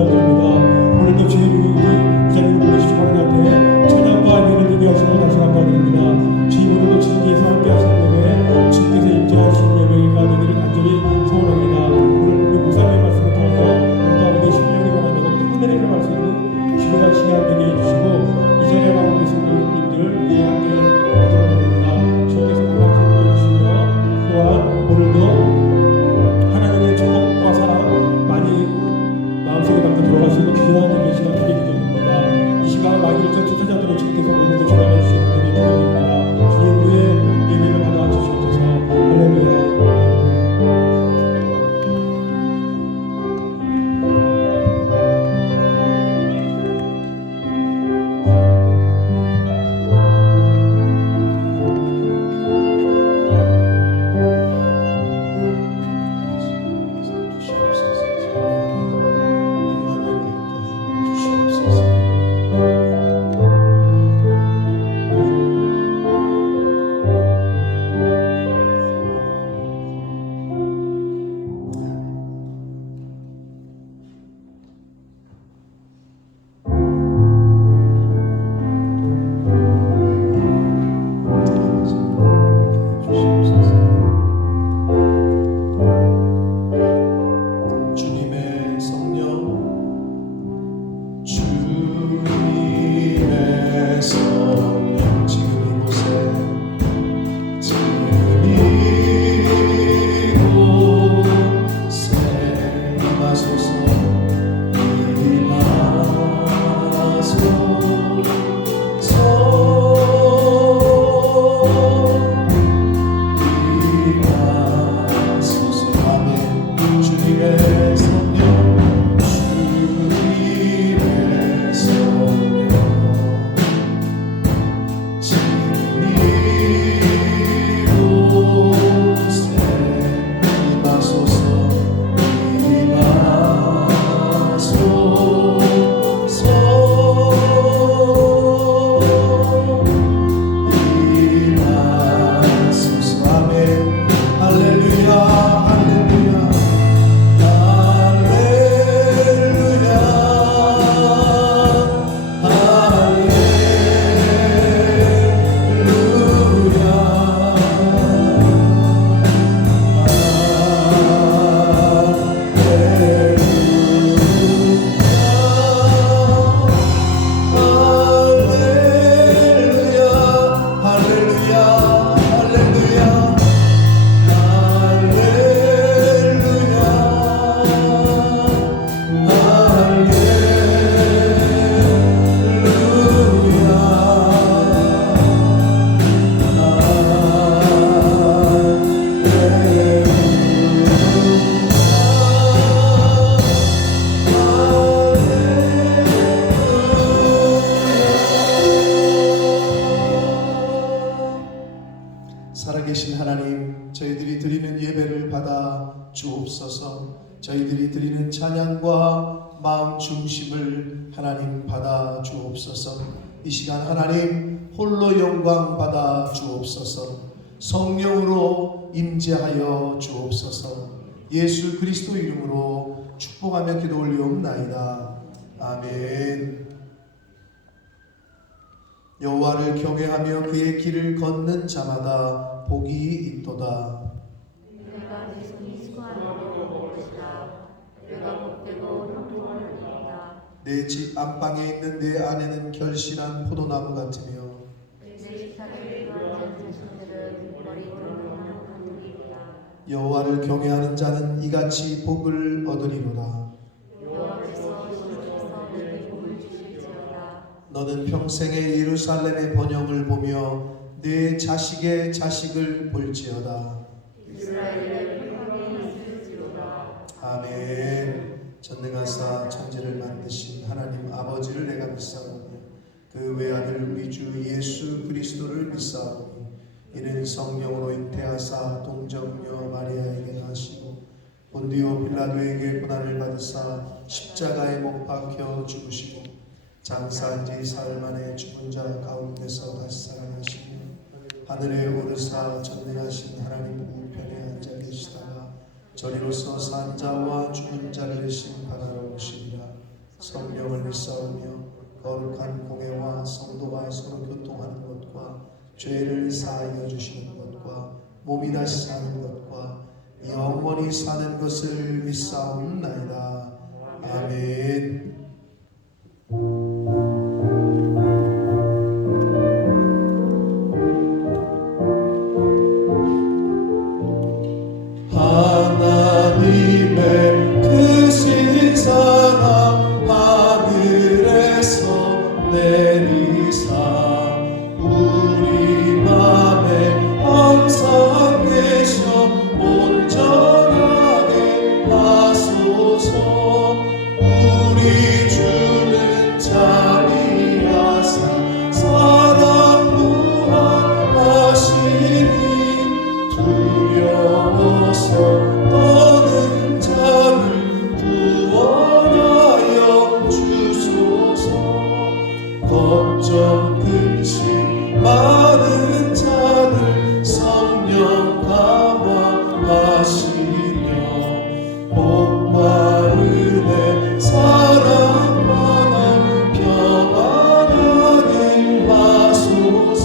감사드립니다. 오늘도 주의 이 자리를 보고 계시지 하나님 앞에 찬양과 예배를 드리게 하시고 다시 감사드립니다. 주님 오늘도 지금에서 함께 하시는 예배 주님께서 임재하시는 예배가 되기를 간절히 소원합니다. 오늘 우리 목사님의 말씀을 통하여 오늘 우리 심령이 원하는 하늘의 말씀을 귀한 시간 되게 해주시고 이 자리에 나온 우리 성도님들 위에 함께 기도합니다. 주님께서 건강히 해주시며 또한 오늘도 하나님의 축복과 사랑 많이 마음속에 담겨 들어가시고 귀한 예배 시간 되게 기도드립니다. 이 시간 마귀를 쫓아자도록 주님께서 오늘도 주관해 주시는 되게 기도드립니다. 주의 후에 예배를 받아 주시옵소서. 할렐루야. 살아계신 하나님, 저희들이 드리는 예배를 받아 주옵소서. 저희들이 드리는 찬양과 마음 중심을 하나님 받아 주옵소서. 이 시간 하나님 홀로 영광 받아 주옵소서. 성령으로 임재하여 주옵소서. 예수 그리스도 이름으로 축복하며 기도 올리옵나이다. 아멘. 여호와를 경외하며 그의 길을 걷는 자마다 복이 있도다. 내가 내 손이 수고하는 것이다. 내가 복되고 형통하리이다. 내 집 안방에 있는 내 아내는 결실한 포도나무 같으며 내 식탁에 앉은 자들은 머리 털어놓는 하늘이다. 여호와를 경외하는 자는 이같이 복을 얻으리로다. 여호와께서 주께서 내게 복을 주실지어다. 너는 평생에 예루살렘의 번영을 보며 내 자식의 자식을 볼지어다. 이스라엘의 평강이 있을지어다. 아멘. 전능하사 천지를 만드신 하나님 아버지를 내가 믿사오니 그 외아들 우리 주 예수 그리스도를 믿사오니 이는 성령으로 잉태하사 동정녀 마리아에게 나시고 본디오 빌라도에게 고난을 받으사 십자가에 못 박혀 죽으시고 장사한 지 사흘 만에 죽은 자 가운데서 다시 살아나시며 하늘에 오르사 전능하신 하나님 우편에 앉아 계시다가 저리로서 산 자와 죽은 자를 심판하러 오시리라. 믿사오며 거룩한 공예와 성도가 서로 교통하는 것과 죄를 사하여 주시는 것과 몸이 다시 사는 것과 영원히 사는 것을 믿사옵나이다. 아멘. 하나님의 크신 사랑 하늘에서 내리사 우리 맘에 항상 계셔 온전하게 하소서. 우리 주는 자비하사 사랑 무한하시니 두려워서 떠는 자를 구원하여 주소서. 걱정 근심 많은 자를 성령 감화하시며 복과 은혜 사랑 만나 평안하게 하소서.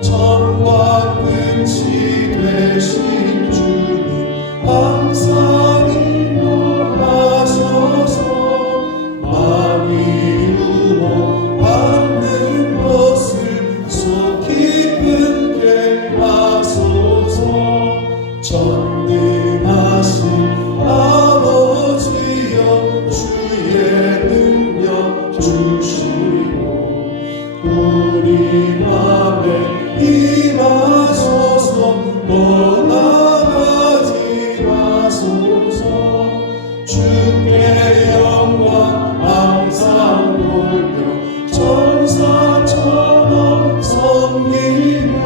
정과 끝이 되신 주님 항상 인도하소서. 마귀 유혹받는 것을 속 깊게 하소서. 전능하신 아버지여 주의 능력 주시고 우리 맘에 임하소서. 떠나가지 마소서. 주께 영광 항상 돌며 천사처럼 섬기며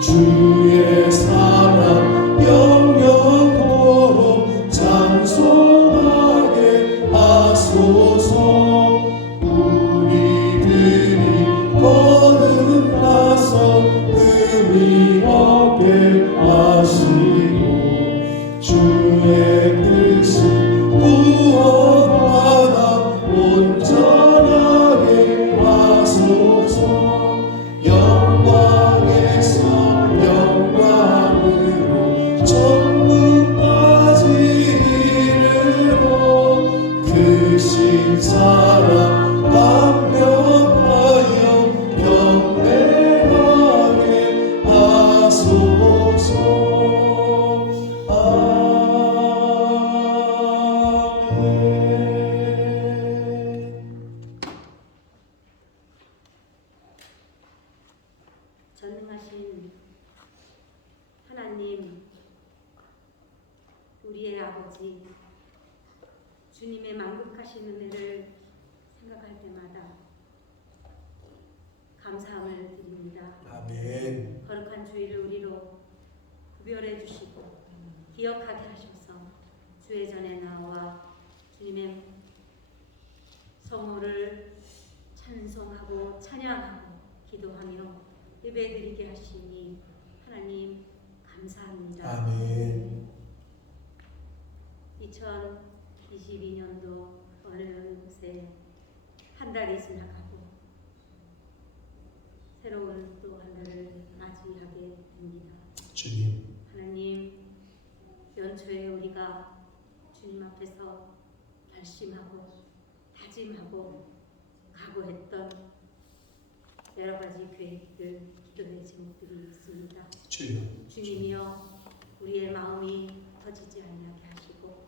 주의 사랑 영영토록 찬송하게 하소서. 우리들이 거듭나서 흠이 없게 하시고 주의 뜻을 구원받아 온전하게 하소서. 영광에서 영광으로 천국까지 이르러 크신 사랑 완벽하여 경배하게 하소서. 전능하신 하나님, 우리의 아버지, 주님의 만극하신 은혜를 생각할 때마다 감사함을 드립니다. 아멘. 거룩한 주일을 우리로 구별해 주시고 기억하게 하셔서 주의 전에 나와 주님의 성호를 찬송하고 찬양하고 기도하며 예배드리게 하시니 하나님 감사합니다. 아멘. 2022년도 어느새 한 달이 지나가고 새로운 또 한 달을 맞이하게 됩니다. 주님. 하나님, 연초에 우리가 주님 앞에서 결심하고 다짐하고 각오했던 여러 가지 계획들, 기도의 제목들이 있습니다. 주여. 주님이여, 우리의 마음이 터지지 아니하게 하시고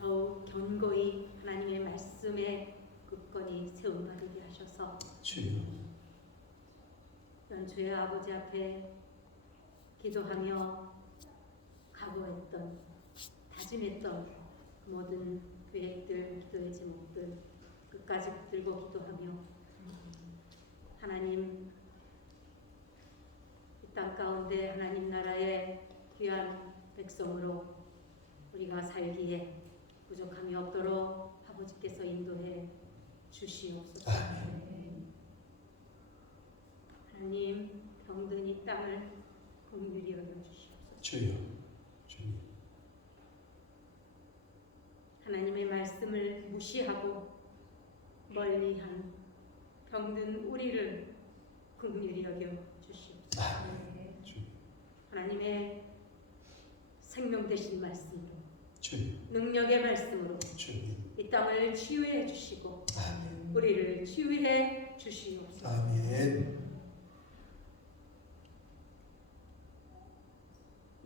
더욱 견고히 하나님의 말씀에 굳건히 세움받게 하셔서 주여. 연초에 아버지 앞에 기도하며 각오했던, 다짐했던 그 모든 계획들, 기도의 제목들 끝까지 붙들고 기도하며 하나님, 이 땅 가운데 하나님 나라의 귀한 백성으로 우리가 살기에 부족함이 없도록 아버지께서 인도해 주시옵소서. 하나님, 병든 이 땅을 긍휼히 여겨 주시옵소서. 주여. 주님. 하나님의 말씀 말씀을 무시하고 멀리한 병든 우리를 긍휼히 여겨 주시옵소서. 아멘. 주님. 하나님의 생명 되신 말씀으로 주님. 능력의 말씀으로 주님. 이 땅을 치유해 주시고 아멘. 우리를 치유해 주시옵소서. 아멘.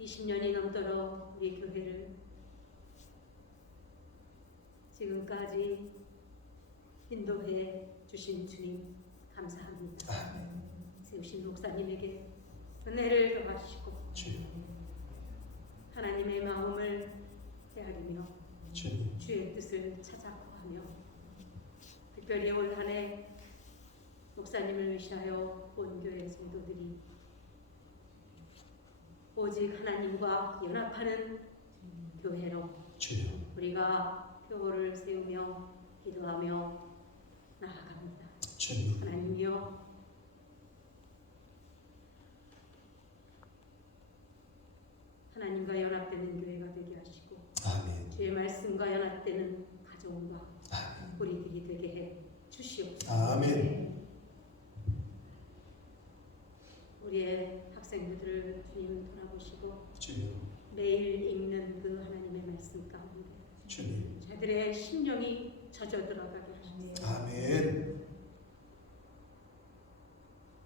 20년이 넘도록 우리 교회를 지금까지 인도해 주신 주님 감사합니다. 아멘. 세우신 목사님에게 은혜를 더하시고 주님. 하나님의 마음을 헤아리며 주님. 주의 뜻을 찾아 구하며 특별히 올 한 해 목사님을 위시하여 온 교회 성도들이 오직 하나님과 연합하는 교회로 주님. 우리가 표를 세우며 기도하며 나아갑니다. 주님. 하나님이여, 하나님과 연합되는 교회가 되게 하시고 아멘. 주의 말씀과 연합되는 가정과 아멘. 우리들이 되게 해 주시옵소서. 아멘. 우리의 학생들을 주님 돌아보시고 주님. 매일 읽는 그 하나님의 말씀 가운데 주님. 저들의 심령이 젖어 들어가게 하소서. 아멘.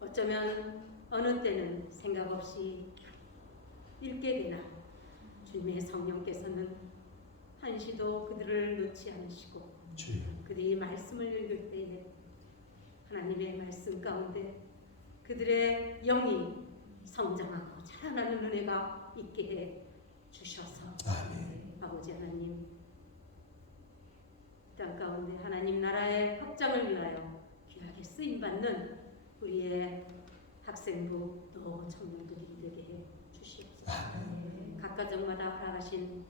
어쩌면 어느 때는 생각 없이 읽게 되나 주님의 성령께서는 한시도 그들을 놓지 않으시고 주님. 그들이 말씀을 읽을 때에 하나님의 말씀 가운데 그들의 영이 성장하고 자라나는 은혜가 있게 해 주셔서 아멘. 아버지 하나님, 땅 가운데 하나님 나라의 확장을 위하여 귀하게 쓰임받는 우리의 학생부 또 청년들이 되게 해 주시옵소서. 각 가정마다 허락하신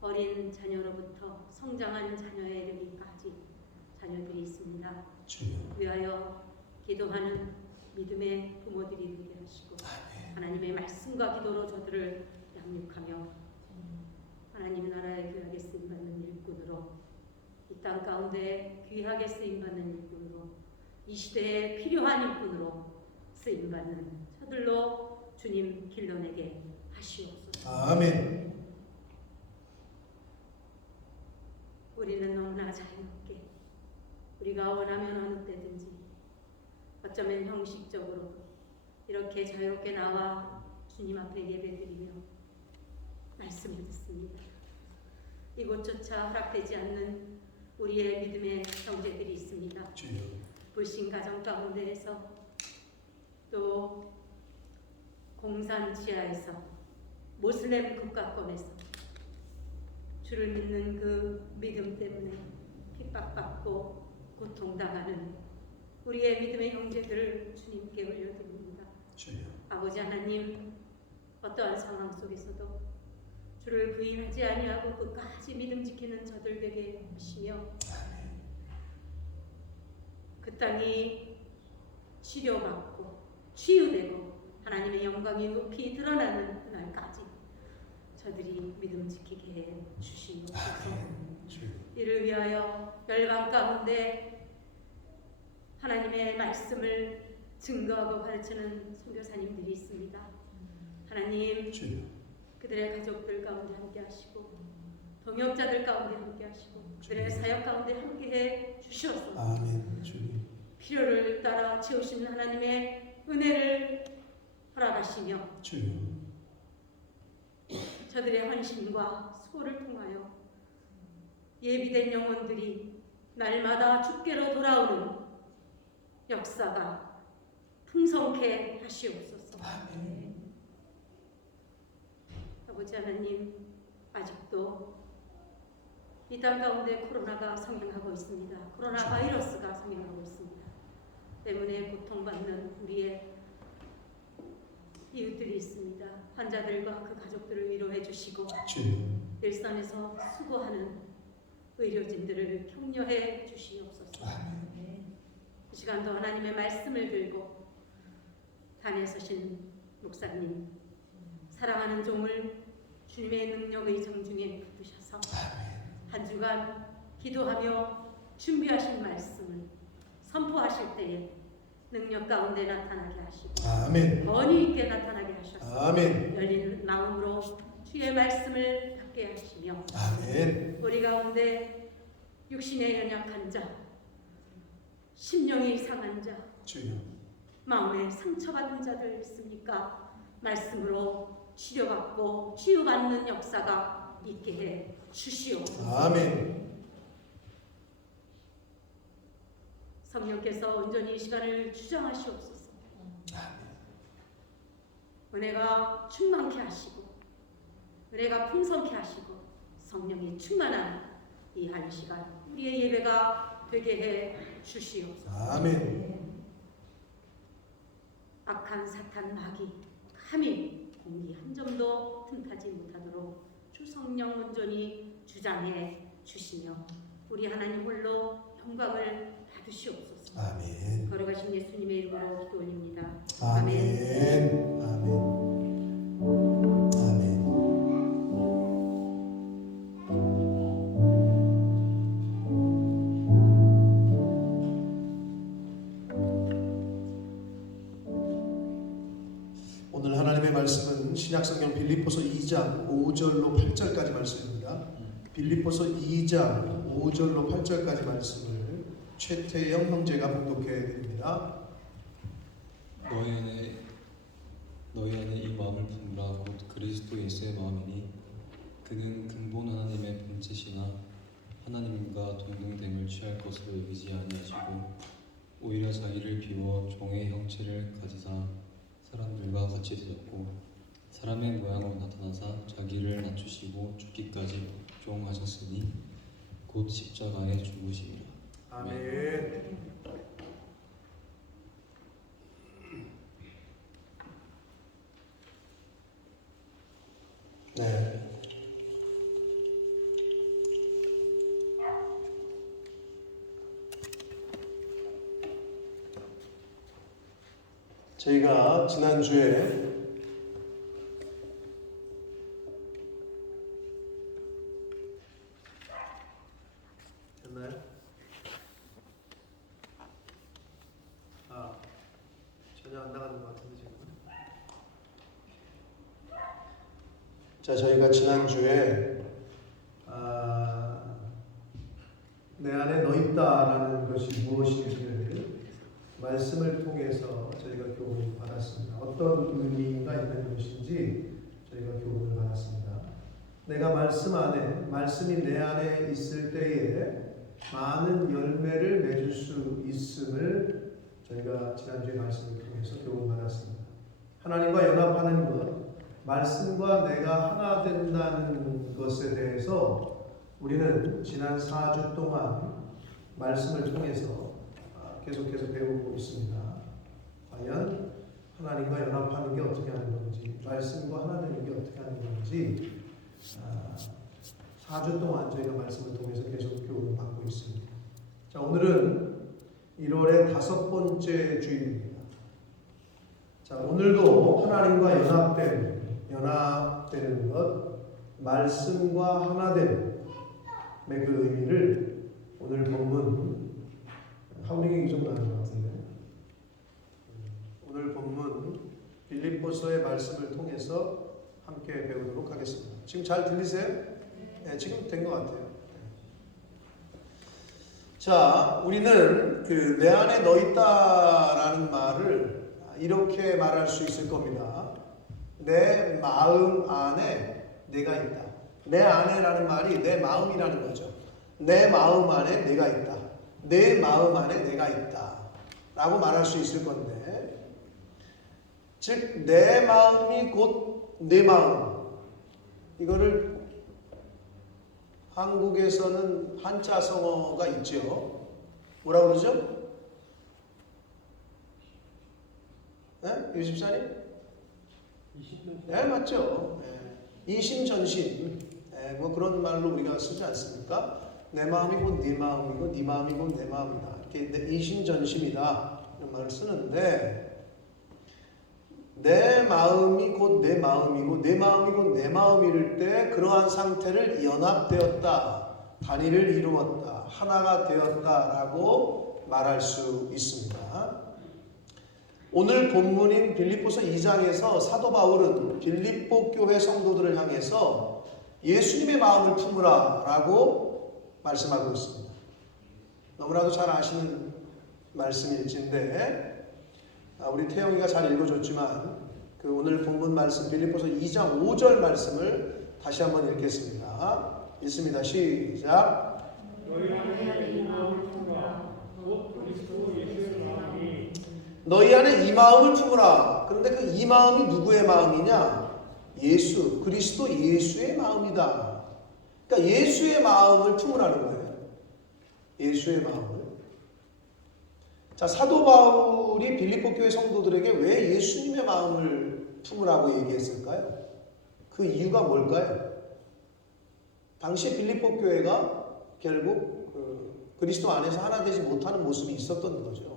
어린 자녀로부터 성장한 자녀에 이르기까지 자녀들이 있습니다. 주님. 위하여 기도하는 믿음의 부모들이 되게 하시고 하나님의 말씀과 기도로 저들을 양육하며 하나님 나라의 귀하게 쓰임받는 일꾼으로 이 땅 가운데 귀하게 쓰임받는 일꾼으로 이 시대에 필요한 일꾼으로 쓰임받는 저들로 주님 길러내게 하시옵소서. 아멘. 우리는 너무나 자유롭게 우리가 원하면 어느 때든지 어쩌면 형식적으로 이렇게 자유롭게 나와 주님 앞에 예배드리며 말씀을 듣습니다. 이곳조차 허락되지 않는 우리의 믿음의 형제들이 있습니다. 주님. 불신 가정 가운데에서 또 공산 지하에서 모슬렘 국가권에서 주를 믿는 그 믿음 때문에 핍박받고 고통당하는 우리의 믿음의 형제들을 주님께 올려드립니다. 주님. 아버지 하나님, 어떠한 상황 속에서도 주를 부인하지 아니하고 끝까지 믿음 지키는 저들 되게 하시며 그 땅이 치료받고 치유되고 하나님의 영광이 높이 드러나는 그날까지 저들이 믿음 지키게 해 주시옵소서. 이를 위하여 열방 가운데 하나님의 말씀을 증거하고 가르치는 선교사님들이 있습니다. 하나님, 주님. 그들의 가족들 가운데 함께 하시고 동역자들 가운데 함께 하시고 그들의 사역 가운데 함께해 주셔서 아멘. 주님. 필요를 따라 채우시는 하나님의 은혜를 허락하시며 주님. 저들의 헌신과 수고를 통하여 예비된 영혼들이 날마다 주께로 돌아오는 역사가 풍성케 하시옵소서. 아버지 하나님, 아직도 이 땅 가운데 코로나가 성행하고 있습니다. 코로나 바이러스가 성행하고 있습니다. 때문에 고통받는 우리의 이웃들이 있습니다. 환자들과 그 가족들을 위로해 주시고 주님. 일선에서 수고하는 의료진들을 격려해 주시옵소서. 이 시간도 하나님의 말씀을 들고 단에 서신 목사님, 사랑하는 종을 주님의 능력의 정중에 붙드셔서 한 주간 기도하며 준비하신 말씀을 선포하실 때에 능력 가운데 나타나게 하시고 아멘. 권위 있게 나타나게 하셔서 아멘. 열린 마음으로 주의 말씀을 받게 하시며 아멘. 우리 가운데 육신에 연약한 자, 심령이 상한 자, 주여. 마음에 상처받은 자들 있습니까? 말씀으로 치료받고 치유받는 역사가 있게 해 주시옵소서. 아멘. 성령께서 온전히 이 시간을 주장하시옵소서. 아멘. 은혜가 충만케 하시고 은혜가 풍성케 하시고 성령이 충만한 이 한 시간 우리의 예배가 되게 해 주시옵소서. 아멘. 악한 사탄 마귀 감히 공기 한 점도 틈타지 못하도록 주 성령 온전히 주장해 주시며 우리 하나님 홀로 영광을 받으시옵소서. 아멘. 걸어가신 예수님의 이름으로 기도 올립니다. 아멘. 아멘. 아멘. 오늘 하나님의 말씀은 신약성경 빌립보서 2장 5절로 8절까지 말씀입니다. 빌립보서 2장 5절로 8절까지 말씀을 최태영 형제가 봉독해 드립니다. 너희 안에 이 마음을 품으라. 곧 그리스도 예수의 마음이니 그는 근본 하나님의 본체시나 하나님과 동등됨을 취할 것으로 여기지 아니하시고 오히려 자기를 비워 종의 형체를 가지사 사람들과 같이 되었고 사람의 모양으로 나타나사 자기를 낮추시고 죽기까지 복종하셨으니 곧 십자가에 죽으심이라. 아멘. 네. 저희가 지난주에 됐나요? 전혀 안 나가는 것 같은데 지금. 자, 저희가 지난주에 내 안에 너 있다라는 것이 무엇인지를 말씀을 통해서 저희가 교훈을 받았습니다. 어떤 의미가 있는 것인지 저희가 교훈을 받았습니다. 내가 말씀 안에, 말씀이 내 안에 있을 때에 많은 열매를 맺을 수 있음을 저희가 지난주에 말씀을 통해서 교훈받았습니다. 하나님과 연합하는 것, 말씀과 내가 하나 된다는 것에 대해서 우리는 지난 4주 동안 말씀을 통해서 계속해서 배우고 있습니다. 과연 하나님과 연합하는 게 어떻게 하는 건지, 말씀과 하나 되는 게 어떻게 하는 건지 4주 동안 저희가 말씀을 통해서 계속 교훈을 받고 있습니다. 자, 오늘은 1월의 5번째 주일입니다. 자, 오늘도 하나님과 연합되는 것, 말씀과 하나됨의 그 의미를 오늘 본문 하울링이 좀 나는 것 같은데 오늘 본문 빌립보서의 말씀을 통해서 함께 배우도록 하겠습니다. 지금 잘 들리세요? 네, 지금 된 것 같아요. 자, 우리는 그 내 안에 너 있다라는 말을 이렇게 말할 수 있을 겁니다. 내 마음 안에 내가 있다. 내 안에라는 말이 내 마음이라는 거죠. 내 마음 안에 내가 있다. 내 마음 안에 내가 있다 라고 말할 수 있을 건데, 즉 내 마음이 곧 내 마음, 이거를 한국에서는 한자성어가 있죠. 뭐라고 그러죠? 네? 유집사님? 네, 맞죠. 네. 이심전심, 네, 뭐 그런 말로 우리가 쓰지 않습니까? 내 마음이 곧 네 마음이고 네 마음이 곧 내 마음이다. 이렇게 이심전심이다 이런 말을 쓰는데, 내 마음이 곧 내 마음이고 내 마음이 곧 내 마음일 때 그러한 상태를 연합되었다 단위를 이루었다, 하나가 되었다라고 말할 수 있습니다. 오늘 본문인 빌립보서 2장에서 사도 바울은 빌립보 교회 성도들을 향해서 예수님의 마음을 품으라 라고 말씀하고 있습니다. 너무나도 잘 아시는 말씀일진데 우리 태영이가 잘 읽어줬지만 그 오늘 본문 말씀 빌립보서 2장 5절 말씀을 다시 한번 읽겠습니다. 읽습니다. 시작. 너희 안에 이 마음을 품으라. 그런데 그 이 마음이 누구의 마음이냐? 예수, 그리스도 예수의 마음이다. 그러니까 예수의 마음을 품으라는 거예요. 예수의 마음을. 자, 사도 바울이 빌립보 교회 성도들에게 왜 예수님의 마음을 품으라고 얘기했을까요? 그 이유가 뭘까요? 당시 빌립보 교회가 결국 그리스도 안에서 하나 되지 못하는 모습이 있었던 거죠.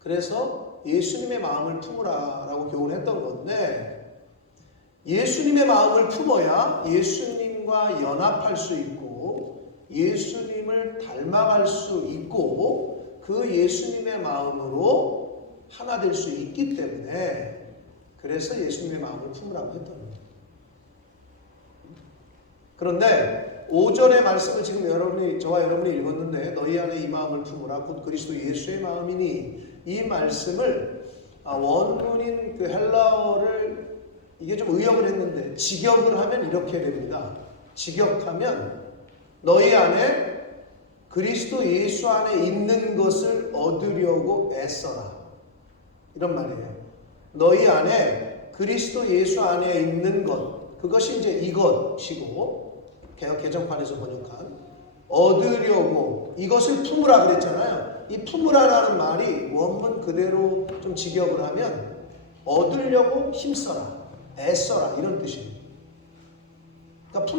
그래서 예수님의 마음을 품으라라고 교훈했던 건데, 예수님의 마음을 품어야 예수님과 연합할 수 있고 예수님을 닮아갈 수 있고 그 예수님의 마음으로 하나 될 수 있기 때문에, 그래서 예수님의 마음을 품으라고 했던 거예요. 그런데 5절의 말씀을 지금 저와 여러분이 읽었는데, 너희 안에 이 마음을 품으라 곧 그리스도 예수의 마음이니, 이 말씀을 원문인 그 헬라어를 이게 좀 의역을 했는데 직역을 하면 이렇게 됩니다. 직역하면 너희 안에 그리스도 예수 안에 있는 것을 얻으려고 애써라, 이런 말이에요. 너희 안에 그리스도 예수 안에 있는 것, 그것이 이제 이것이고, 개역 개정판에서 번역한 얻으려고, 이것을 품으라 그랬잖아요. 이 품으라라는 말이 원문 그대로 좀 직역을 하면 얻으려고 힘써라, 애써라, 이런 뜻이에요. 그러니까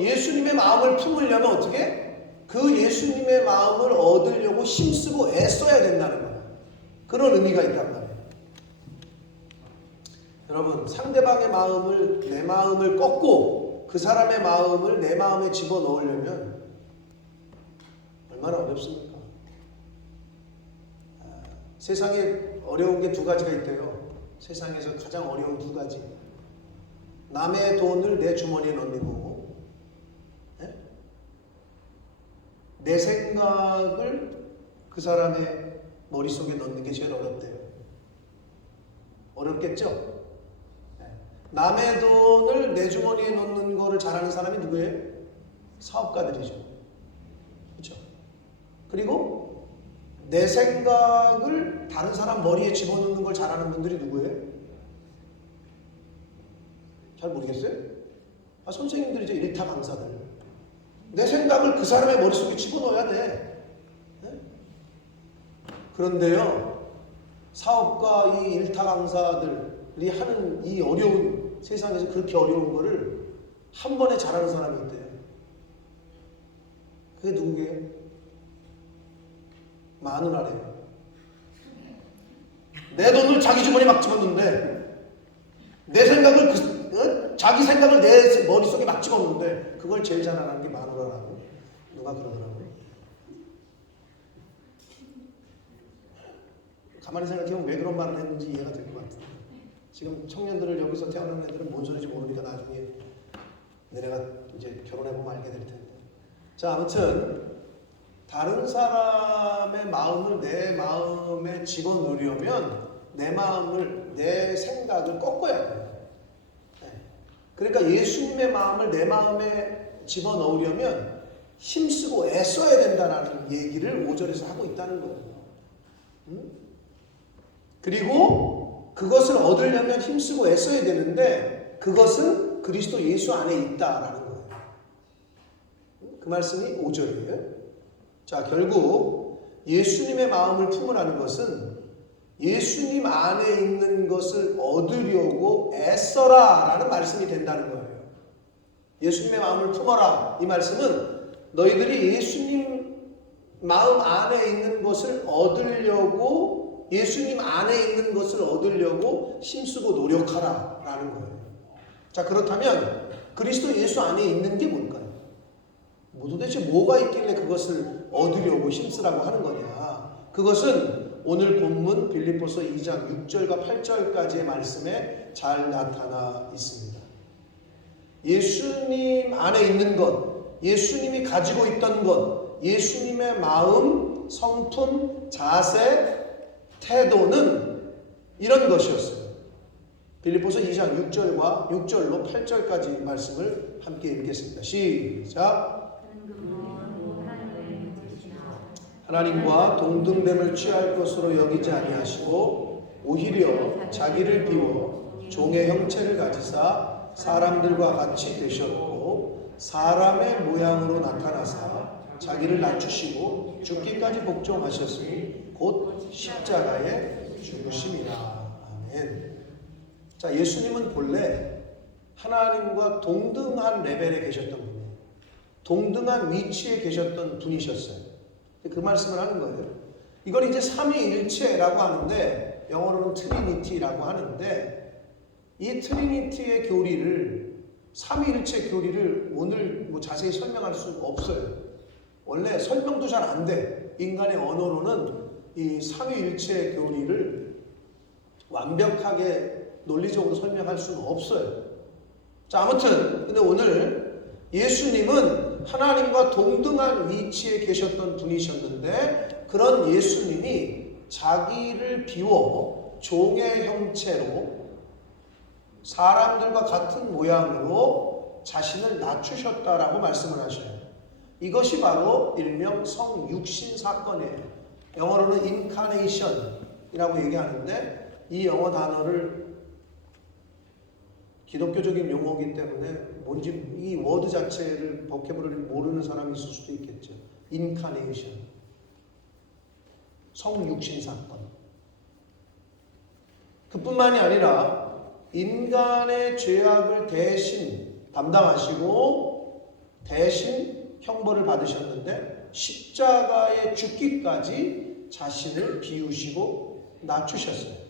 예수님의 마음을 품으려면 어떻게? 그 예수님의 마음을 얻으려고 힘쓰고 애써야 된다는 거예요. 그런 의미가 있단 말이에요. 여러분, 상대방의 마음을, 내 마음을 꺾고 그 사람의 마음을 내 마음에 집어넣으려면 얼마나 어렵습니까? 세상에 어려운 게 두 가지가 있대요. 세상에서 가장 어려운 두 가지. 남의 돈을 내 주머니에 넣는 거고, 내 생각을 그 사람의 머릿속에 넣는 게 제일 어렵대요. 어렵겠죠? 남의 돈을 내 주머니에 넣는 거를 잘하는 사람이 누구예요? 사업가들이죠. 그렇죠? 그리고 내 생각을 다른 사람 머리에 집어넣는 걸 잘하는 분들이 누구예요? 잘 모르겠어요? 선생님들이죠. 일타 강사들. 내 생각을 그 사람의 머릿속에 집어넣어야 돼. 그런데요, 사업가 이 일타 강사들이 하는 이 어려운 세상에서 그렇게 어려운 거를 한 번에 잘하는 사람이 있대요. 그게 누구게요? 마누라래요. 내 돈을 자기 주머니에 막 집었는데, 내 생각을 자기 생각을 내 머릿속에 막 집었는데, 그걸 제일 잘하는 게 마누라라고 누가 그러더라고요. 가만히 생각해보면 왜 그런 말을 했는지 이해가 될 것 같아요. 지금 청년들을, 여기서 태어난 애들은 뭔 소리인지 모르니까 나중에 내가 이제 결혼해보면 알게 될 텐데. 자, 아무튼 다른 사람의 마음을 내 마음에 집어넣으려면 내 마음을, 내 생각을 꺾어야 돼요. 그러니까 예수님의 마음을 내 마음에 집어넣으려면 힘쓰고 애써야 된다는 얘기를 5절에서 하고 있다는 거예요. 그리고 그것을 얻으려면 힘쓰고 애써야 되는데, 그것은 그리스도 예수 안에 있다라는 거예요. 그 말씀이 5절이에요. 자, 결국 예수님의 마음을 품으라는 것은 예수님 안에 있는 것을 얻으려고 애써라 라는 말씀이 된다는 거예요. 예수님의 마음을 품어라, 이 말씀은 너희들이 예수님 마음 안에 있는 것을 얻으려고, 예수님 안에 있는 것을 얻으려고 힘쓰고 노력하라 라는 거예요. 자, 그렇다면 그리스도 예수 안에 있는 게 뭘까요? 뭐 도대체 뭐가 있길래 그것을 얻으려고 힘쓰라고 하는 거냐? 그것은 오늘 본문 빌립보서 2장 6절과 8절까지의 말씀에 잘 나타나 있습니다. 예수님 안에 있는 것, 예수님이 가지고 있던 것, 예수님의 마음, 성품, 자세, 태도는 이런 것이었어요. 빌립보서 2장 6절로 8절까지 말씀을 함께 읽겠습니다. 시작. 하나님과 동등됨을 취할 것으로 여기지 아니하시고 오히려 자기를 비워 종의 형체를 가지사 사람들과 같이 되셨고 사람의 모양으로 나타나사 자기를 낮추시고 죽기까지 복종하셨으니 곧 십자가에 죽으심이라. 아멘. 자, 예수님은 본래 하나님과 동등한 레벨에 계셨던 분이에요. 동등한 위치에 계셨던 분이셨어요. 그 말씀을 하는 거예요. 이걸 이제 삼위일체라고 하는데 영어로는 트리니티라고 하는데 이 트리니티의 교리를 삼위일체 교리를 오늘 뭐 자세히 설명할 수 없어요. 원래 설명도 잘 안 돼. 인간의 언어로는 이 삼위일체 교리를 완벽하게 논리적으로 설명할 수는 없어요. 자, 아무튼 근데 오늘 예수님은 하나님과 동등한 위치에 계셨던 분이셨는데 그런 예수님이 자기를 비워 종의 형체로 사람들과 같은 모양으로 자신을 낮추셨다라고 말씀을 하셔요. 이것이 바로 일명 성육신 사건이에요. 영어로는 incarnation이라고 얘기하는데 이 영어 단어를 기독교적인 용어이기 때문에 뭔지 이 워드 자체를 버케브러리를 모르는 사람이 있을 수도 있겠죠. 인카네이션, 성육신 사건. 그뿐만이 아니라 인간의 죄악을 대신 담당하시고 대신 형벌을 받으셨는데 십자가에 죽기까지 자신을 비우시고 낮추셨어요.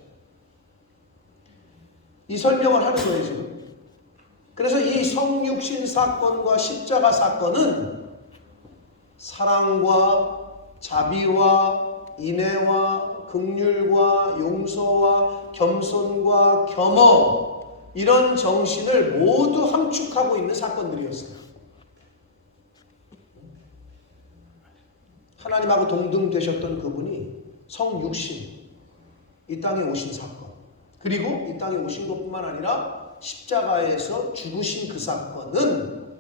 이 설명을 하는 거예요, 지금. 그래서 이 성육신 사건과 십자가 사건은 사랑과 자비와 인애와 긍휼과 용서와 겸손과 겸허 이런 정신을 모두 함축하고 있는 사건들이었어요. 하나님하고 동등되셨던 그분이 성육신, 이 땅에 오신 사건, 그리고 이 땅에 오신 것뿐만 아니라 십자가에서 죽으신 그 사건은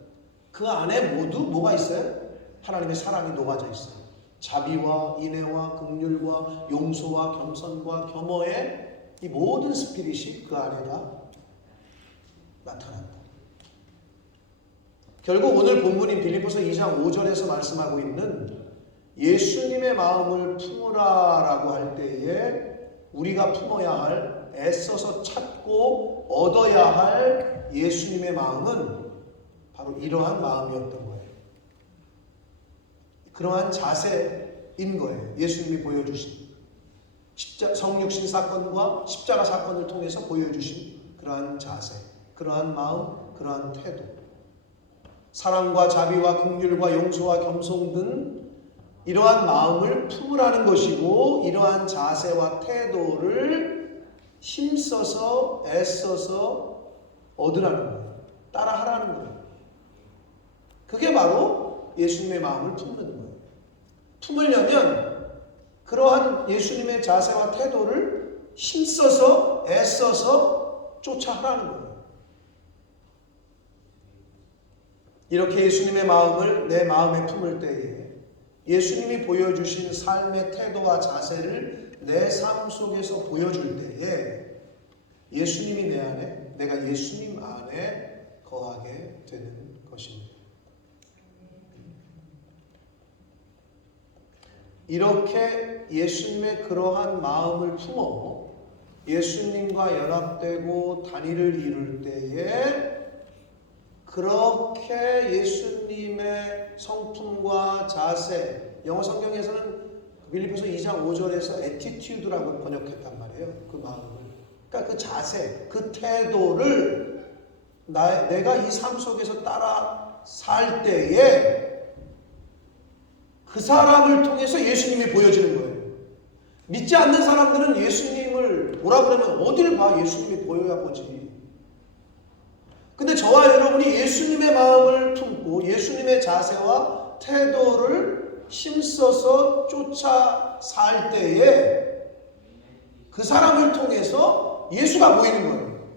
그 안에 모두 뭐가 있어요? 하나님의 사랑이 녹아져 있어요. 자비와 인애와 긍휼과 용서와 겸손과 겸허의 이 모든 스피릿이 그 안에다 나타난다. 결국 오늘 본문인 빌립보서 2장 5절에서 말씀하고 있는 예수님의 마음을 품으라라고 할 때에 우리가 품어야 할, 애써서 찾고 얻어야 할 예수님의 마음은 바로 이러한 마음이었던 거예요. 그러한 자세인 거예요. 예수님이 보여주신 성육신 사건과 십자가 사건을 통해서 보여주신 그러한 자세, 그러한 마음, 그러한 태도. 사랑과 자비와 긍휼과 용서와 겸손 등 이러한 마음을 품으라는 것이고 이러한 자세와 태도를 힘써서 애써서 얻으라는 거예요. 따라하라는 거예요. 그게 바로 예수님의 마음을 품는 거예요. 품으려면 그러한 예수님의 자세와 태도를 힘써서 애써서 쫓아하라는 거예요. 이렇게 예수님의 마음을 내 마음에 품을 때에 예수님이 보여주신 삶의 태도와 자세를 내 삶 속에서 보여줄 때에 예수님이 내 안에, 내가 예수님 안에 거하게 되는 것입니다. 이렇게 예수님의 그러한 마음을 품어 예수님과 연합되고 단일을 이룰 때에 그렇게 예수님의 성품과 자세, 영어 성경에서는 빌립보서 2장 5절에서 attitude라고 번역했단 말이에요. 그 마음을. 그러니까 그 자세, 그 태도를 내가 이 삶 속에서 따라 살 때에 그 사람을 통해서 예수님이 보여지는 거예요. 믿지 않는 사람들은 예수님을 보라 그러면 어딜 봐? 예수님이 보여야 보지. 근데 저와 여러분이 예수님의 마음을 품고 예수님의 자세와 태도를 힘써서 쫓아 살 때에 그 사람을 통해서 예수가 보이는 거예요.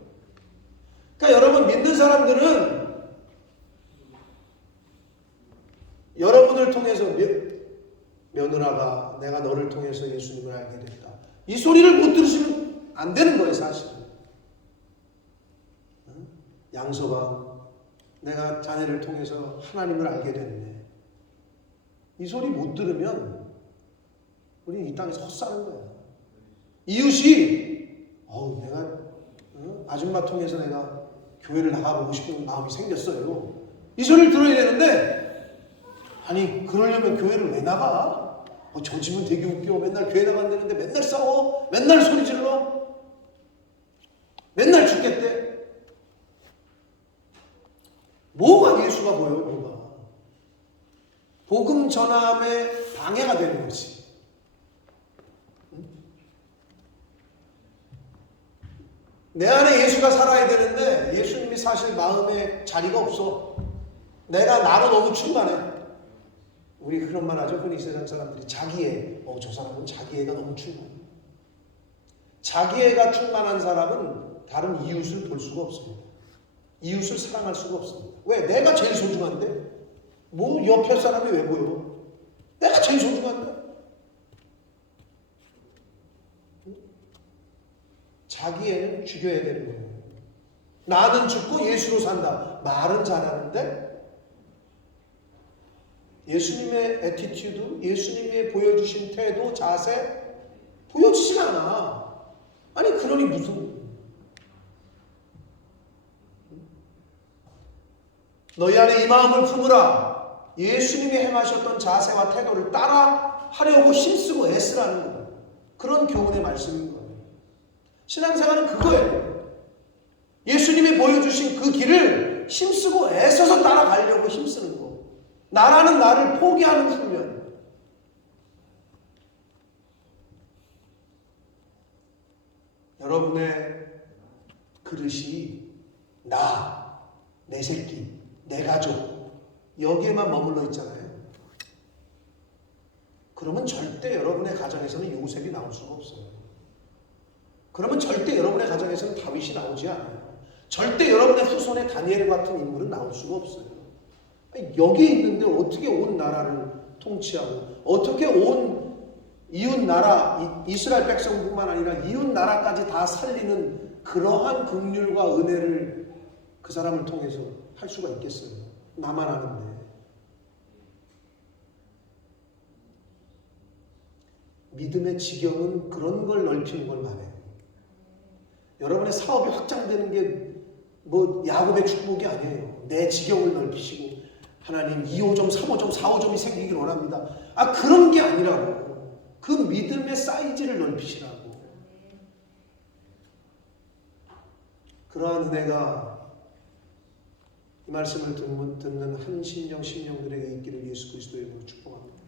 그러니까 여러분, 믿는 사람들은 여러분을 통해서 며느라가 내가 너를 통해서 예수님을 알게 됐다, 이 소리를 못 들으시면 안 되는 거예요. 사실은. 양서방, 내가 자네를 통해서 하나님을 알게 됐네, 이 소리 못 들으면 우리 이 땅에서 헛사는 거야. 이웃이 내가 아줌마 통해서 내가 교회를 나가보고 싶은 마음이 생겼어요, 이 소리를 들어야 되는데, 아니 그러려면 교회를 왜 나가? 저 집은 되게 웃겨, 맨날 교회 나간다는데 맨날 싸워, 맨날 소리 질러, 맨날 죽겠대. 뭐가 예수가 보여요? 뭐가? 복음 전함에 방해가 되는 거지. 내 안에 예수가 살아야 되는데 예수님이 사실 마음에 자리가 없어. 내가 나로 너무 충만해. 우리 그런 말 하죠. 흔히 세상 사람들이 자기애. 저 사람은 자기애가 너무 충만해. 자기애가 충만한 사람은 다른 이웃을 볼 수가 없습니다. 이웃을 사랑할 수가 없습니다. 왜? 내가 제일 소중한데? 뭐 옆에 사람이 왜 보여? 내가 제일 소중한데? 자기애는 죽여야 되는 거예요. 나는 죽고 예수로 산다. 말은 잘하는데 예수님의 애티튜드, 예수님이 보여주신 태도, 자세 보여주지가 않아. 아니 그러니 무슨, 너희 안에 이 마음을 품으라. 예수님이 행하셨던 자세와 태도를 따라 하려고 힘쓰고 애쓰라는 거예요. 그런 교훈의 말씀인 거예요. 신앙생활은 그거예요. 예수님이 보여주신 그 길을 힘쓰고 애써서 따라가려고 힘쓰는 거. 나라는 나를 포기하는 훈련. 여러분의 그릇이 나, 내 새끼, 내 가족 여기에만 머물러 있잖아요. 그러면 절대 여러분의 가정에서는 요셉이 나올 수가 없어요. 그러면 절대 여러분의 가정에서는 다윗이 나오지 않아요. 절대 여러분의 후손의 다니엘 같은 인물은 나올 수가 없어요. 여기에 있는데 어떻게 온 나라를 통치하고 어떻게 온 이웃 나라, 이스라엘 백성뿐만 아니라 이웃 나라까지 다 살리는 그러한 긍휼과 은혜를 그 사람을 통해서 할 수가 있겠어요. 나만 아는데. 믿음의 지경은 그런 걸 넓히는 걸 말해요. 여러분의 사업이 확장되는 게 뭐 야곱의 축복이 아니에요. 내 지경을 넓히시고 하나님 2호점, 3호점, 4호점이 생기길 원합니다. 그런 게 아니라고. 그 믿음의 사이즈를 넓히시라고. 그러한 은혜가 이 말씀을 듣는 한 심령 심령들에게 있기를 예수 그리스도의 이름으로 축복합니다.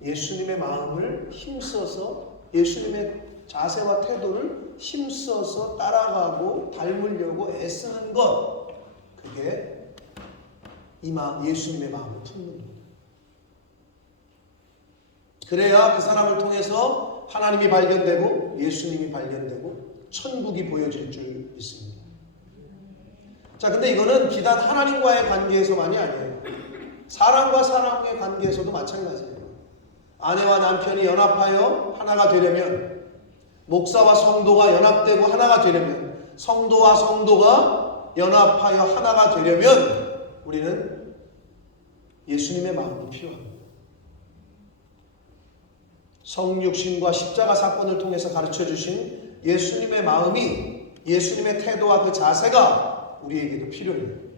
예수님의 마음을 힘써서, 예수님의 자세와 태도를 힘써서 따라가고 닮으려고 애쓰는 것, 그게 예수님의 마음을 품는 겁니다. 그래야 그 사람을 통해서 하나님이 발견되고 예수님이 발견되고 천국이 보여질 줄 믿습니다. 자, 근데 이거는 비단 하나님과의 관계에서만이 아니에요. 사람과 사람의 관계에서도 마찬가지예요. 아내와 남편이 연합하여 하나가 되려면, 목사와 성도가 연합되고 하나가 되려면, 성도와 성도가 연합하여 하나가 되려면 우리는 예수님의 마음이 필요합니다. 성육신과 십자가 사건을 통해서 가르쳐주신 예수님의 마음이, 예수님의 태도와 그 자세가 우리에게도 필요해요.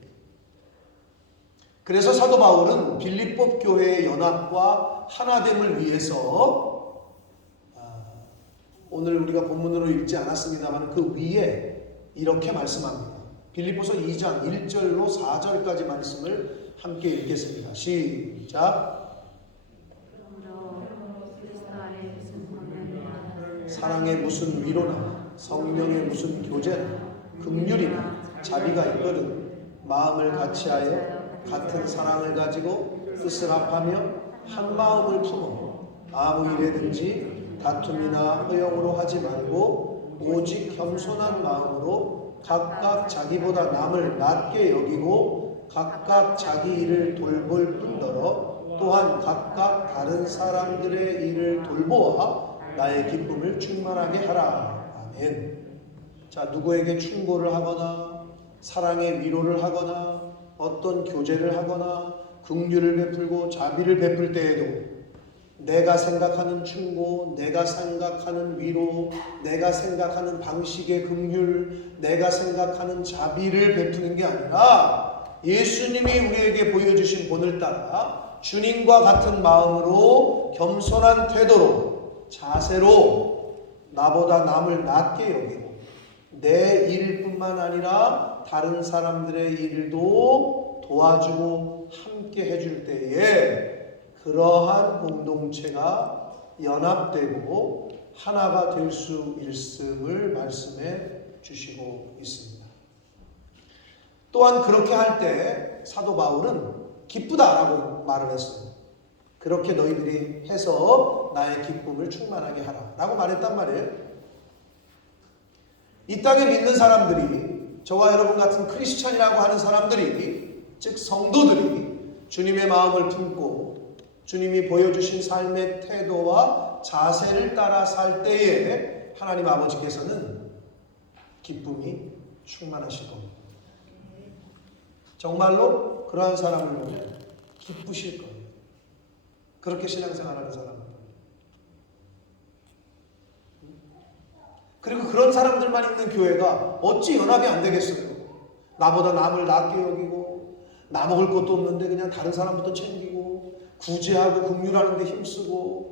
그래서 사도 바울은 빌립보 교회의 연합과 하나됨을 위해서, 오늘 우리가 본문으로 읽지 않았습니다만 그 위에 이렇게 말씀합니다. 빌립보서 2장 1절로 4절까지 말씀을 함께 읽겠습니다. 시작. 그러므로 그리스도 안에 무슨 권면이나 사랑에 무슨 위로나 성령의 무슨 교제나 긍휼이나 자비가 있거든 마음을 같이하여 같은 사랑을 가지고 뜻을 합하며 한 마음을 품어 아무 일에든지 다툼이나 허영으로 하지 말고 오직 겸손한 마음으로 각각 자기보다 남을 낮게 여기고 각각 자기 일을 돌볼 뿐더러 또한 각각 다른 사람들의 일을 돌보아 나의 기쁨을 충만하게 하라. 아멘. 자, 누구에게 충고를 하거나 사랑의 위로를 하거나 어떤 교제를 하거나 긍휼을 베풀고 자비를 베풀 때에도 내가 생각하는 충고, 내가 생각하는 위로, 내가 생각하는 방식의 긍휼, 내가 생각하는 자비를 베푸는 게 아니라 예수님이 우리에게 보여주신 본을 따라 주님과 같은 마음으로 겸손한 태도로 자세로 나보다 남을 낮게 여기고 내 일뿐만 아니라 다른 사람들의 일도 도와주고 함께 해줄 때에 그러한 공동체가 연합되고 하나가 될 수 있음을 말씀해 주시고 있습니다. 또한 그렇게 할 때 사도 바울은 기쁘다라고 말을 했어요. 그렇게 너희들이 해서 나의 기쁨을 충만하게 하라 라고 말했단 말이에요. 이 땅에 믿는 사람들이, 저와 여러분 같은 크리스찬이라고 하는 사람들이, 즉 성도들이 주님의 마음을 품고 주님이 보여주신 삶의 태도와 자세를 따라 살 때에 하나님 아버지께서는 기쁨이 충만하실 겁니다. 정말로 그러한 사람을 보면 기쁘실 거예요. 그렇게 신앙생활하는 사람은. 그리고 그런 사람들만 있는 교회가 어찌 연합이 안 되겠어요? 나보다 남을 낮게 여기고 나 먹을 것도 없는데 그냥 다른 사람부터 챙기고 구제하고 긍휼하는 데 힘쓰고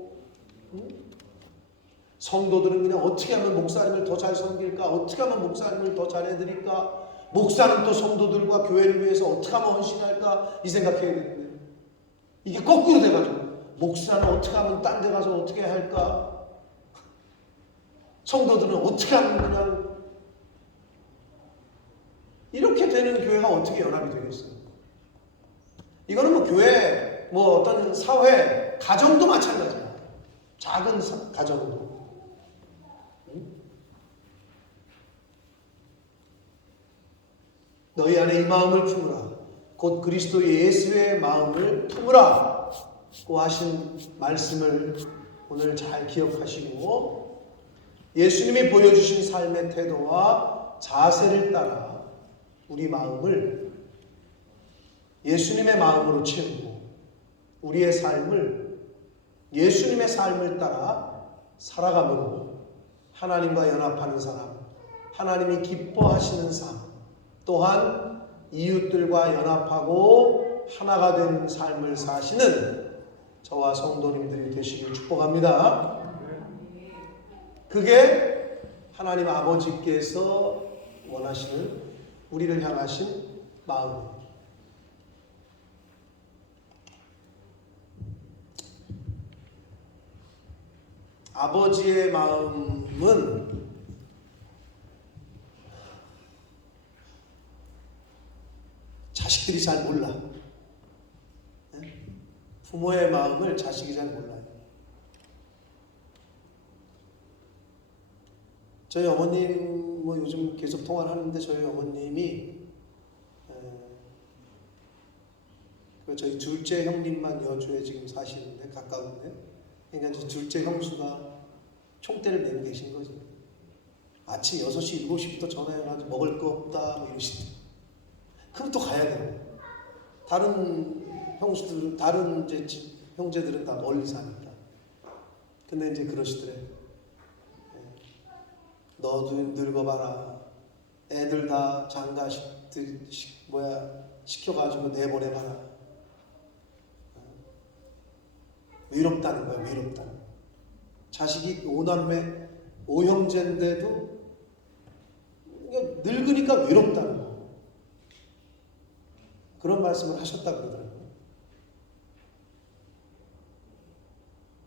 성도들은 그냥 어떻게 하면 목사님을 더 잘 섬길까? 어떻게 하면 목사님을 더 잘해드릴까? 목사는 또 성도들과 교회를 위해서 어떻게 하면 헌신할까? 이 생각해야 되는데 이게 거꾸로 돼가지고 목사는 어떻게 하면 딴 데 가서 어떻게 할까? 성도들은 어떻게 하면 그냥 이렇게 되는 교회가 어떻게 연합이 되겠어요? 이거는 뭐 교회, 뭐 어떤 사회, 가정도 마찬가지야. 작은 가정도. 너희 안에 이 마음을 품으라. 곧 그리스도 예수의 마음을 품으라. 고 하신 말씀을 오늘 잘 기억하시고 예수님이 보여주신 삶의 태도와 자세를 따라 우리 마음을 예수님의 마음으로 채우고 우리의 삶을 예수님의 삶을 따라 살아감으로 하나님과 연합하는 사람, 하나님이 기뻐하시는 삶, 또한 이웃들과 연합하고 하나가 된 삶을 사시는 저와 성도님들이 되시길 축복합니다. 그게 하나님 아버지께서 원하시는 우리를 향하신 마음입니다. 아버지의 마음은 자식들이 잘 몰라. 부모의 마음을 자식이 잘 몰라요. 저희 어머님 뭐 요즘 계속 통화를 하는데 저희 어머님이 저희 둘째 형님만 여주에 지금 사시는데 가까운데 그러니까 둘째 형수가 총대를 내고 계신 거죠. 아침 6시, 7시부터 전화해가지고 먹을 거 없다 뭐 이러시더라고요. 그럼 또 가야 돼요. 다른 형수들, 다른 이제 형제들은 다 멀리 사니까. 근데 이제 그러시더래. 너도 늙어봐라. 애들 다 장가식들 시켜가지고 내보내봐라. 외롭다는 거야, 외롭다는 거야. 자식이 5남매, 5형제인데도 늙으니까 외롭다는 거야. 그런 말씀을 하셨다 그러더라고요.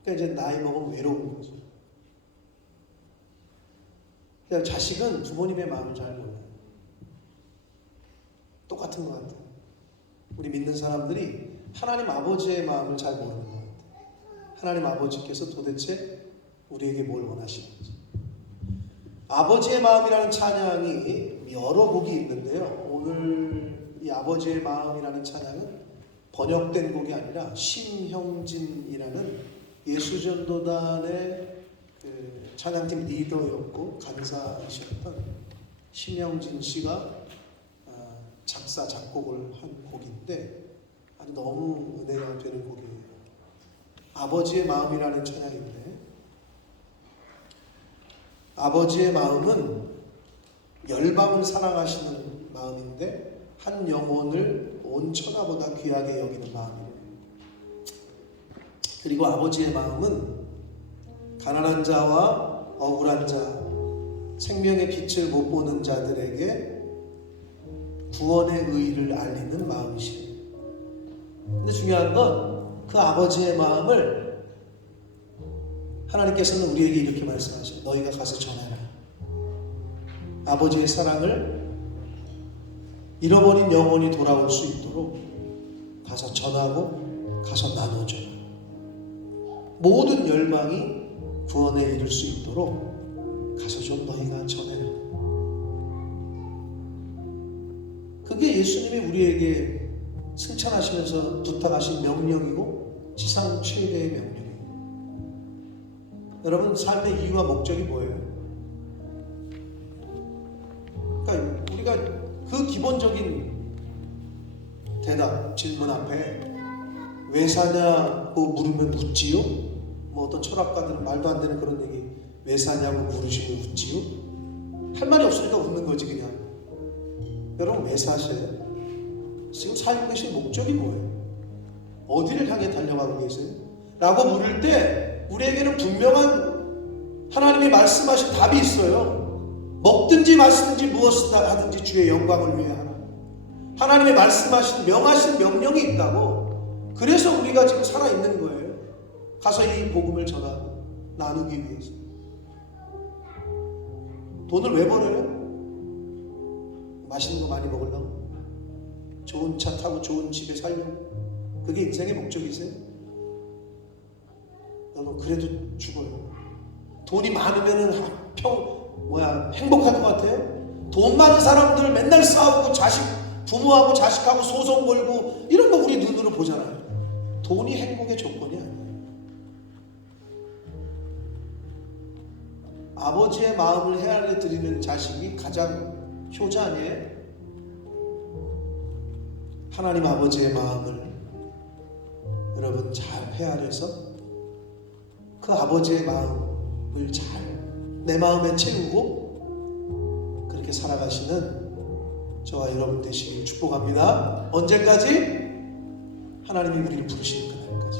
그러니까 이제 나이 먹으면 외로운 거죠. 그러니까 자식은 부모님의 마음을 잘 몰라요. 똑같은 것 같아요. 우리 믿는 사람들이 하나님 아버지의 마음을 잘 모르는 것 같아요. 하나님 아버지께서 도대체 우리에게 뭘 원하시는지. 아버지의 마음이라는 찬양이 여러 곡이 있는데요. 오늘 이 아버지의 마음이라는 찬양은 번역된 곡이 아니라 심형진이라는 예수전도단의 그 찬양팀 리더였고 간사이셨던 심형진 씨가 작사 작곡을 한 곡인데 아주 너무 은혜가 되는 곡이에요. 아버지의 마음이라는 찬양인데, 아버지의 마음은 열방을 사랑하시는 마음인데 한 영혼을 온 천하보다 귀하게 여기는 마음이에요. 그리고 아버지의 마음은 가난한 자와 억울한 자, 생명의 빛을 못 보는 자들에게 구원의 의의를 알리는 마음이시에요. 근데 중요한 건 그 아버지의 마음을 하나님께서는 우리에게 이렇게 말씀하셔요. 너희가 가서 전하라. 아버지의 사랑을 잃어버린 영혼이 돌아올 수 있도록 가서 전하고 가서 나눠줘라. 모든 열방이 구원에 이를 수 있도록 가서 좀 너희가 전해라. 그게 예수님이 우리에게 승천하시면서 부탁하신 명령이고 지상 최대의 명령입니다. 여러분, 삶의 이유와 목적이 뭐예요? 그러니까 우리가 그 기본적인 대답, 질문 앞에 왜 사냐고 물으면 웃지요? 뭐 어떤 철학가들은 말도 안 되는 그런 얘기, 왜 사냐고 물으시면 웃지요? 할 말이 없으니까 웃는 거지 그냥. 여러분, 왜 사셔요? 지금 살고 계신 목적이 뭐예요? 어디를 향해 달려가고 계세요? 라고 물을 때 우리에게는 분명한 하나님이 말씀하신 답이 있어요. 먹든지 마시든지 무엇을 하든지 주의 영광을 위해 하라. 하나님의 말씀하신 명하신 명령이 있다고. 그래서 우리가 지금 살아있는 거예요. 가서 이 복음을 전하고 나누기 위해서. 돈을 왜 벌어요? 맛있는 거 많이 먹으려고? 좋은 차 타고 좋은 집에 살려고? 그게 인생의 목적이세요? 여러분, 그래도 죽어요. 돈이 많으면은 행복할 것 같아요? 돈 많은 사람들 맨날 싸우고 부모하고 자식하고 소송 걸고 이런 거 우리 눈으로 보잖아요. 돈이 행복의 조건이 아니에요. 아버지의 마음을 헤아려 드리는 자식이 가장 효자 아니에요? 하나님 아버지의 마음을 여러분 잘 헤아려서 그 아버지의 마음을 잘 내 마음에 채우고 그렇게 살아가시는 저와 여러분 되시길 축복합니다. 언제까지? 하나님이 우리를 부르시는 그날까지.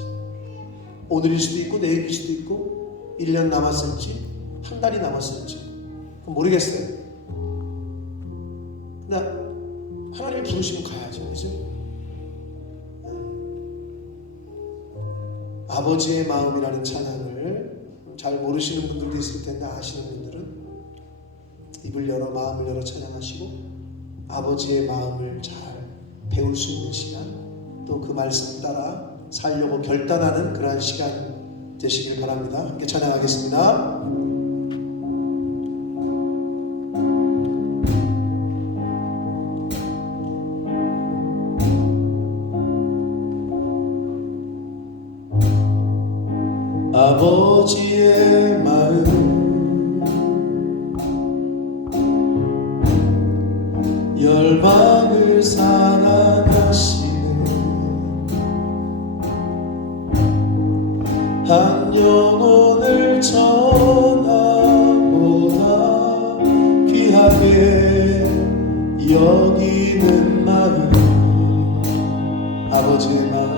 오늘일 수도 있고 내일일 수도 있고 1년 남았을지 한 달이 남았을지 모르겠어요. 근데 하나님이 부르시면 가야죠. 그죠? 아버지의 마음이라는 찬양을 잘 모르시는 분들도 있을 텐데 아시는 분들은 입을 열어 마음을 열어 찬양하시고 아버지의 마음을 잘 배울 수 있는 시간, 또 그 말씀 따라 살려고 결단하는 그러한 시간 되시길 바랍니다. 함께 찬양하겠습니다. 아버지의 마음 열방을 사랑하시네 한 영혼을 천하보다 귀하게 여기는 마음 아버지의 마음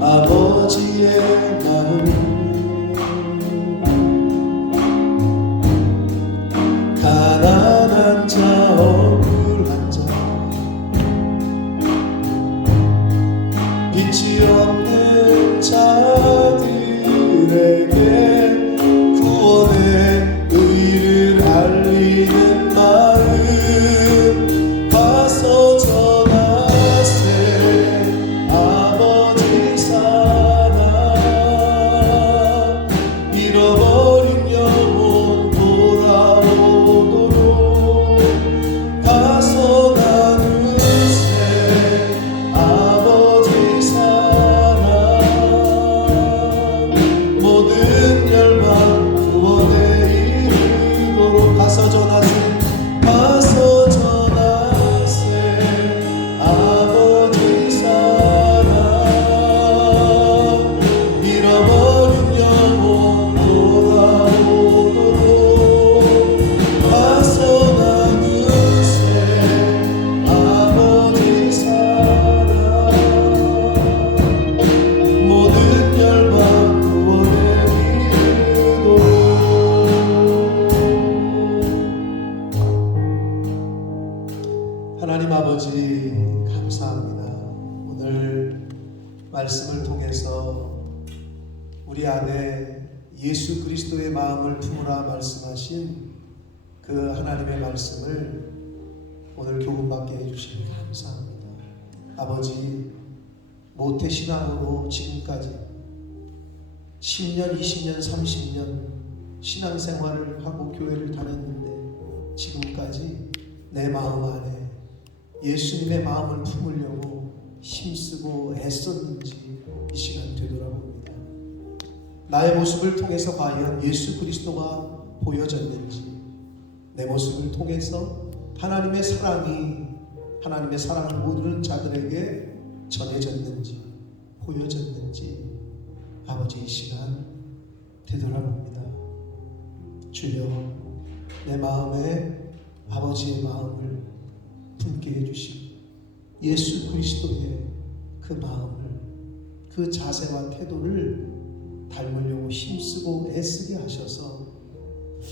아버지의 마음 가난한 자 억울한 자 하나님 아버지 감사합니다. 오늘 말씀을 통해서 우리 안에 예수 그리스도의 마음을 품으라 말씀하신 그 하나님의 말씀을 오늘 교훈받게 해주시니 감사합니다. 아버지, 모태신앙으로 지금까지 10년, 20년, 30년 신앙생활을 하고 교회를 다녔는데 지금까지 내 마음 안에 예수님의 마음을 품으려고 힘쓰고 애썼는지 이 시간 되돌아봅니다. 나의 모습을 통해서 과연 예수 그리스도가 보여졌는지, 내 모습을 통해서 하나님의 사랑을 모든 자들에게 전해졌는지, 보여졌는지 아버지 이 시간 되돌아봅니다. 주여, 내 마음에 아버지의 마음을 품게 해주시고 예수 그리스도의 그 마음을, 그 자세와 태도를 닮으려고 힘쓰고 애쓰게 하셔서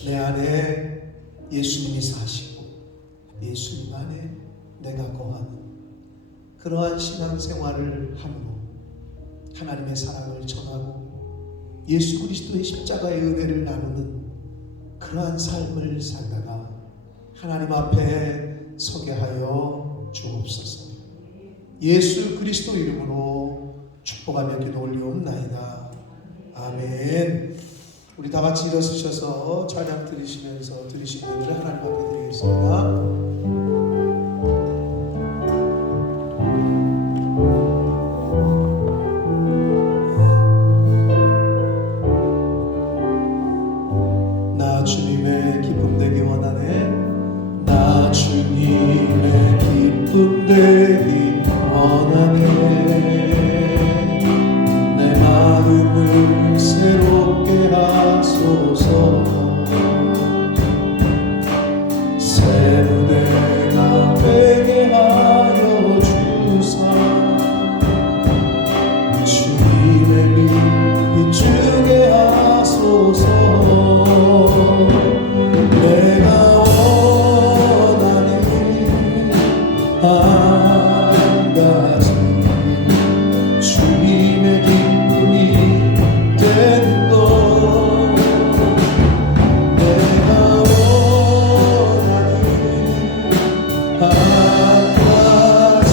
내 안에 예수님이 사시고 예수님 안에 내가 거하는 그러한 신앙생활을 함으로 하나님의 사랑을 전하고 예수 그리스도의 십자가의 은혜를 나누는 그러한 삶을 살다가 하나님 앞에 서게 하여 주옵소서. 예수 그리스도 이름으로 축복하며 기도 올리옵나이다. 아멘. 우리 다 같이 일어서셔서 찬양 드리시면서 드리신 예배를 하나님 앞에 드리겠습니다. 나 주님의 기쁨 되기 원하네. 나 주님의 기쁨 되기 원하네. 내 마음을 새롭게 하소서. 새 무대가 되게 하여 주사. 주님의 빛 비추게 하소서. 내가 원하는 한 가지, 주님의 기쁨이 되는 것. 내가 원하는 한 가지,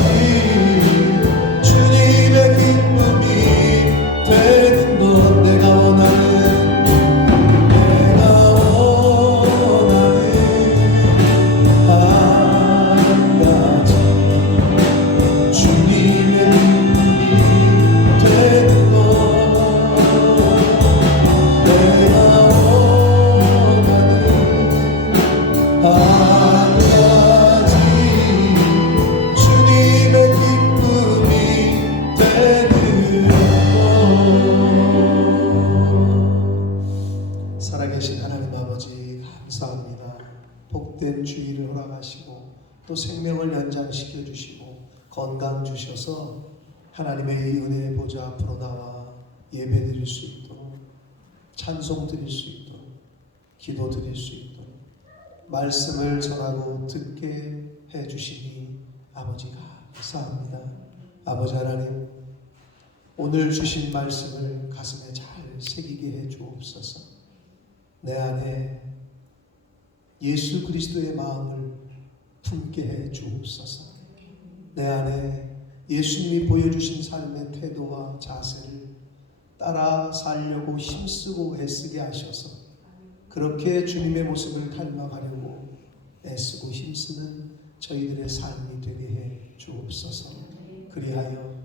주님의 기쁨이 되는 것. 내가 원하는 살아계신 하나님 아버지 감사합니다. 복된 주일을 허락하시고 또 생명을 연장시켜 주시고 건강 주셔서 하나님의 이 은혜의 보좌 앞으로 나와 예배 드릴 수 있도록, 찬송 드릴 수 있도록, 기도 드릴 수 있도록 말씀을 전하고 듣게 해 주시니 아버지 감사합니다. 아버지 하나님, 오늘 주신 말씀을 가슴에 잘 새기게 해 주옵소서. 내 안에 예수 그리스도의 마음을 품게 해 주옵소서. 내 안에 예수님이 보여주신 삶의 태도와 자세를 따라 살려고 힘쓰고 애쓰게 하셔서 그렇게 주님의 모습을 닮아가려고 애쓰고 힘쓰는 저희들의 삶이 되게 해 주옵소서. 그리하여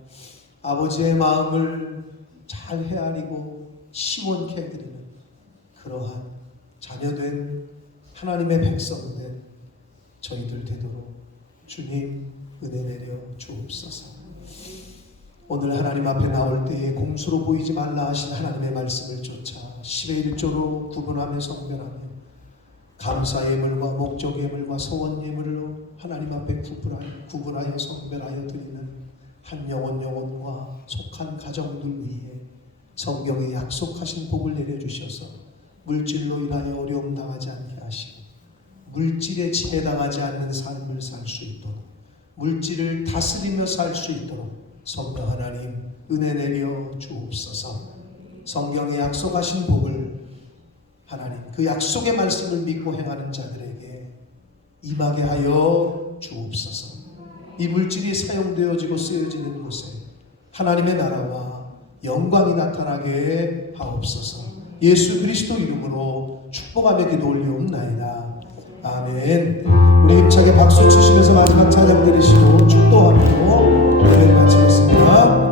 아버지의 마음을 잘 헤아리고 시원케 해드리는 그러한 자녀된 하나님의 백성된 저희들 되도록 주님 은혜 내려 주옵소서. 오늘 하나님 앞에 나올 때에 공수로 보이지 말라 하신 하나님의 말씀을 쫓아 10의 1조로 구분하며 성별하며 감사 예물과 목적 예물과 소원 예물로 하나님 앞에 구분하여 성별하여 드리는 한 영혼과 속한 가정들 위에 성경에 약속하신 복을 내려주셔서 물질로 인하여 어려움 당하지 않게 하시고 물질에 지배당하지 않는 삶을 살 수 있도록 물질을 다스리며 살 수 있도록 성령 하나님 은혜 내려 주옵소서. 성경에 약속하신 복을 하나님 그 약속의 말씀을 믿고 행하는 자들에게 임하게 하여 주옵소서. 이 물질이 사용되어지고 쓰여지는 곳에 하나님의 나라와 영광이 나타나게 하옵소서. 예수 그리스도 이름으로 축복하며 기도 올리옵나이다. 아멘. 우리 힘차게 박수 치시면서 마지막 찬양 드리시고 축도하며 예배를 마치겠습니다.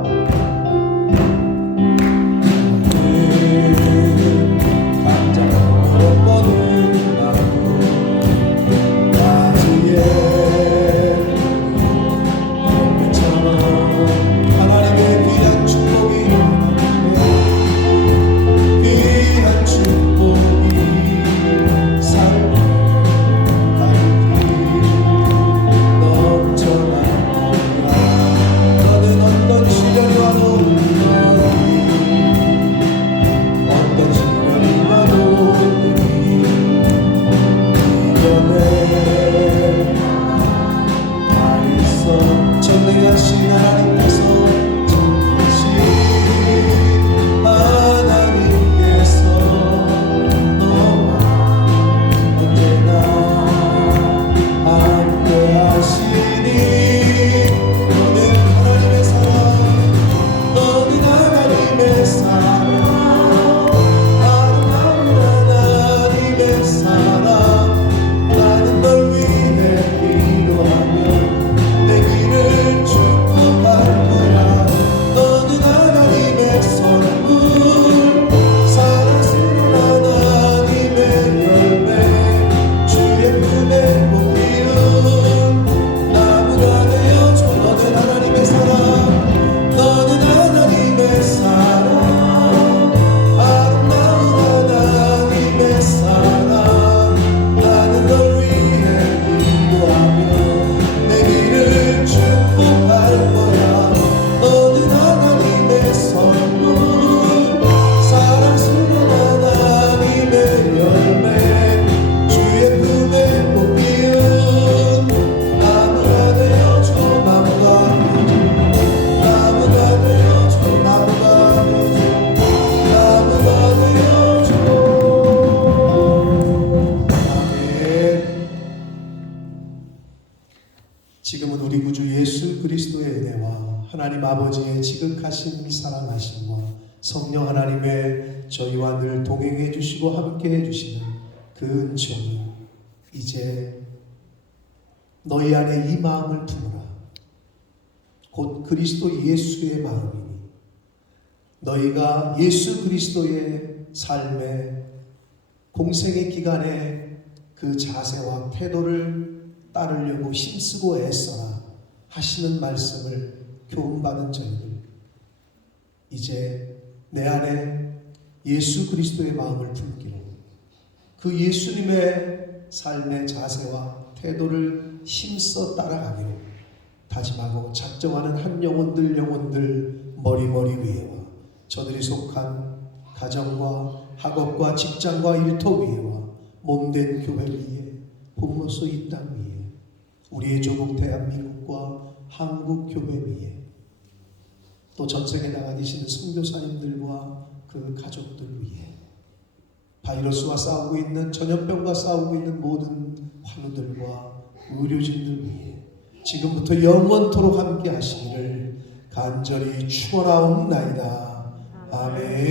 지금은 우리 구주 예수 그리스도의 은혜와 하나님 아버지의 지극하신 사랑하심과 성령 하나님의 저희와 늘 동행해 주시고 함께 해 주시는 그 은총이 이제 너희 안에 이 마음을 품으라. 곧 그리스도 예수의 마음이니 너희가 예수 그리스도의 삶의 공생의 기간에 그 자세와 태도를 따르려고 힘쓰고 애써라 하시는 말씀을 교훈받은 저희들, 이제 내 안에 예수 그리스도의 마음을 품기로 그 예수님의 삶의 자세와 태도를 힘써 따라가기로 다짐하고 작정하는 한 영혼들 머리머리 위에와 저들이 속한 가정과 학업과 직장과 일터 위에와 몸된 교회 위에 본모서 이 땅 위에 우리의 조국 대한민국과 한국 교회 위에 또 전세계 나가 계시는 선교사님들과 그 가족들 위에 바이러스와 싸우고 있는 전염병과 싸우고 있는 모든 환우들과 의료진들 위에 지금부터 영원토록 함께 하시기를 간절히 축원하옵나이다. 아멘.